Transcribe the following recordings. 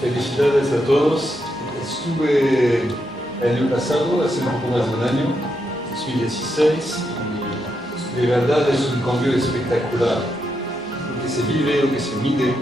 Felicidades a todos. Estuve el año pasado, hace un poco más de un año, 2016, y de verdad es un cambio espectacular. Lo que se vive, lo que se mide.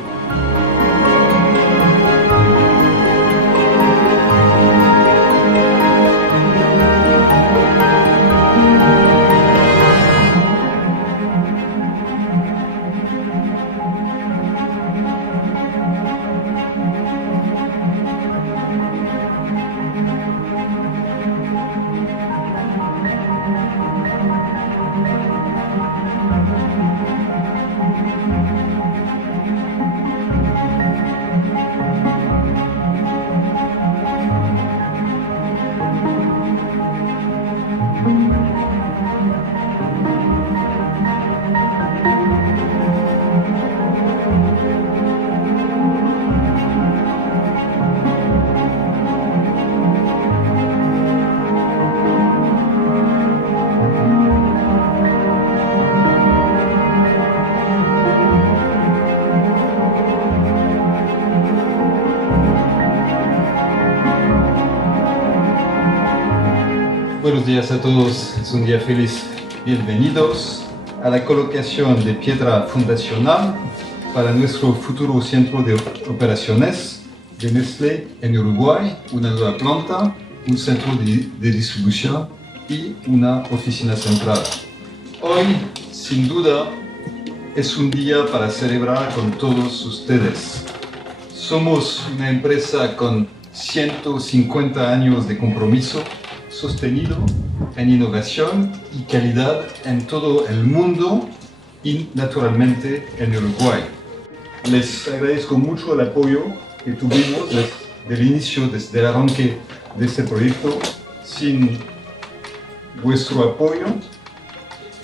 Buenos días a todos, es un día feliz. Bienvenidos a la colocación de piedra fundacional para nuestro futuro centro de operaciones de Nestlé en Uruguay, una nueva planta, un centro de distribución y una oficina central. Hoy, sin duda, es un día para celebrar con todos ustedes. Somos una empresa con 150 años de compromiso sostenido en innovación y calidad en todo el mundo y naturalmente en Uruguay. Les agradezco mucho el apoyo que tuvimos desde el inicio, desde el arranque de este proyecto. Sin vuestro apoyo,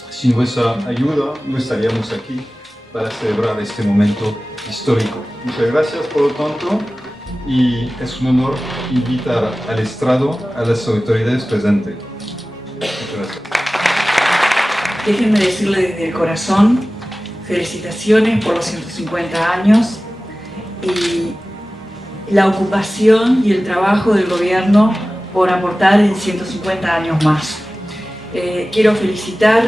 sin vuestra ayuda, no estaríamos aquí para celebrar este momento histórico. Muchas gracias por lo tanto. Y es un honor invitar al estrado a las autoridades presentes. Muchas gracias. Déjenme decirle desde el corazón, felicitaciones por los 150 años y la ocupación y el trabajo del gobierno por aportar en 150 años más. Quiero felicitar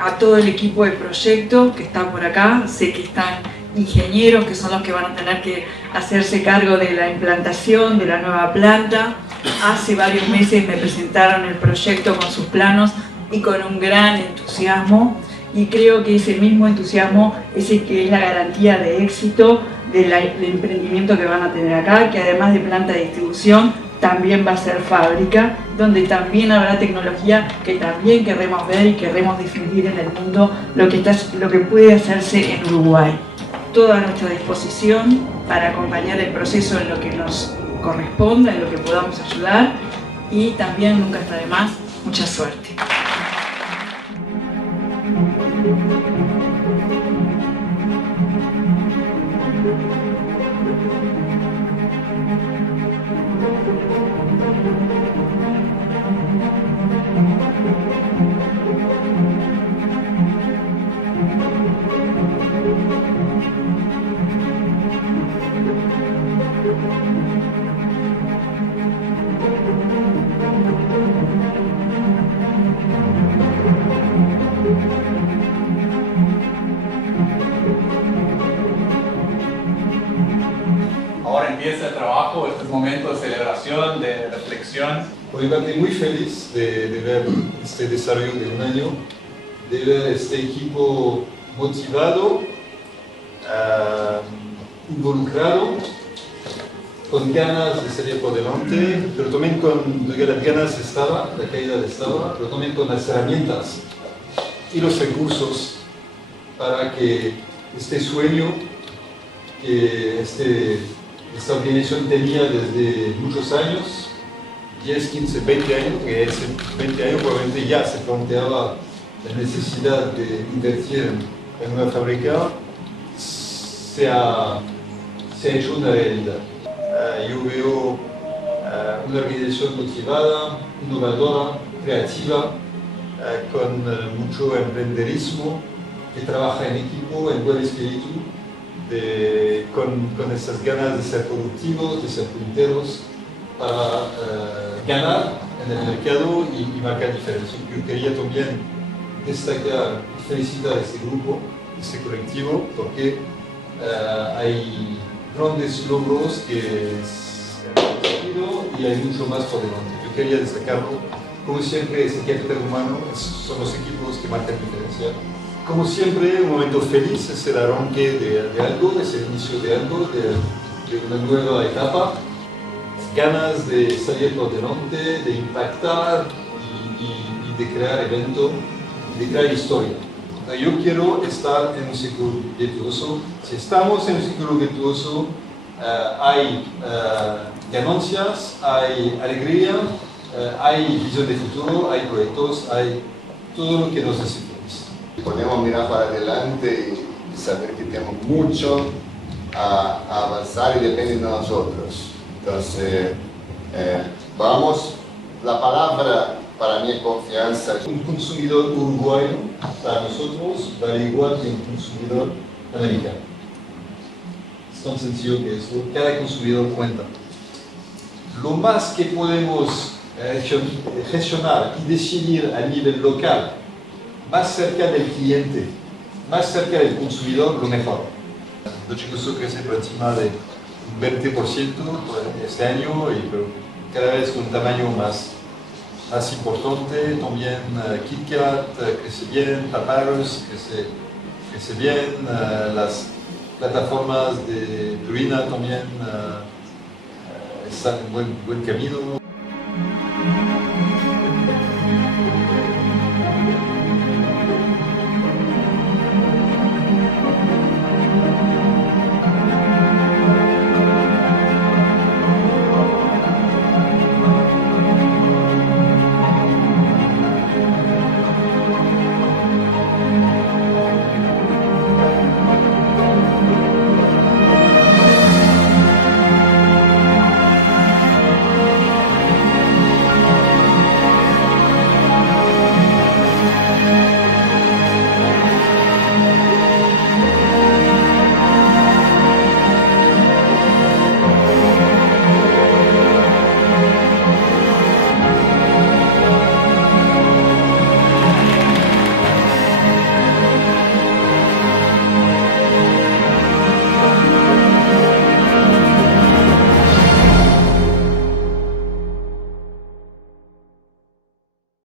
a todo el equipo de proyecto que está por acá. Sé que están ingenieros que son los que van a tener que hacerse cargo de la implantación de la nueva planta. Hace varios meses me presentaron el proyecto con sus planos y con un gran entusiasmo, y creo que ese mismo entusiasmo es el que es la garantía de éxito del emprendimiento que van a tener acá, que además de planta de distribución también va a ser fábrica, donde también habrá tecnología que también queremos ver y queremos difundir en el mundo lo que puede hacerse en Uruguay. Toda a nuestra disposición para acompañar el proceso en lo que nos corresponda, en lo que podamos ayudar, y también nunca está de más, mucha suerte. Ahora empieza el trabajo, este es momento de celebración, de reflexión. Por mi parte, muy feliz de ver este desarrollo de un año, de ver este equipo motivado, involucrado, con ganas de salir por delante, pero también con las ganas estaba, la calidad estaba, pero también con las herramientas y los recursos para que este sueño que esta organización tenía desde muchos años, 10, 15, 20 años, que hace 20 años probablemente ya se planteaba la necesidad de invertir en una fábrica, se ha hecho una realidad. Yo veo una organización motivada, innovadora, creativa, con mucho emprenderismo, que trabaja en equipo, en buen espíritu, con esas ganas de ser productivos, de ser punteros, para ganar en el mercado y marcar diferencia. Yo quería también destacar y felicitar a este grupo, este colectivo, porque hay grandes logros que se han conseguido y hay mucho más por delante. Yo quería destacarlo. Como siempre, ese capital humano son los equipos que marcan diferencia. Como siempre, un momento feliz es el arranque de algo, es el inicio de algo, de una nueva etapa. Ganas de salir por delante, de impactar y de crear evento, de crear historia. Yo quiero estar en un ciclo virtuoso. Si estamos en un ciclo virtuoso, hay ganancias, hay alegría, hay visión de futuro, hay proyectos, hay todo lo que nos hace feliz. Podemos mirar para adelante y saber que tenemos mucho a avanzar y depende de nosotros. Entonces, vamos, la palabra para mí es confianza. Un consumidor uruguayo para nosotros vale igual que un consumidor americano. Es tan sencillo que esto, cada consumidor cuenta. Lo más que podemos gestionar y decidir a nivel local, más cerca del cliente, más cerca del consumidor, lo mejor. Dolce Gusto crece por encima de un 20% este año, pero cada vez con un tamaño más importante. También Kit Kat crece bien, Papyrus crece bien, las plataformas de Purina también están en buen camino.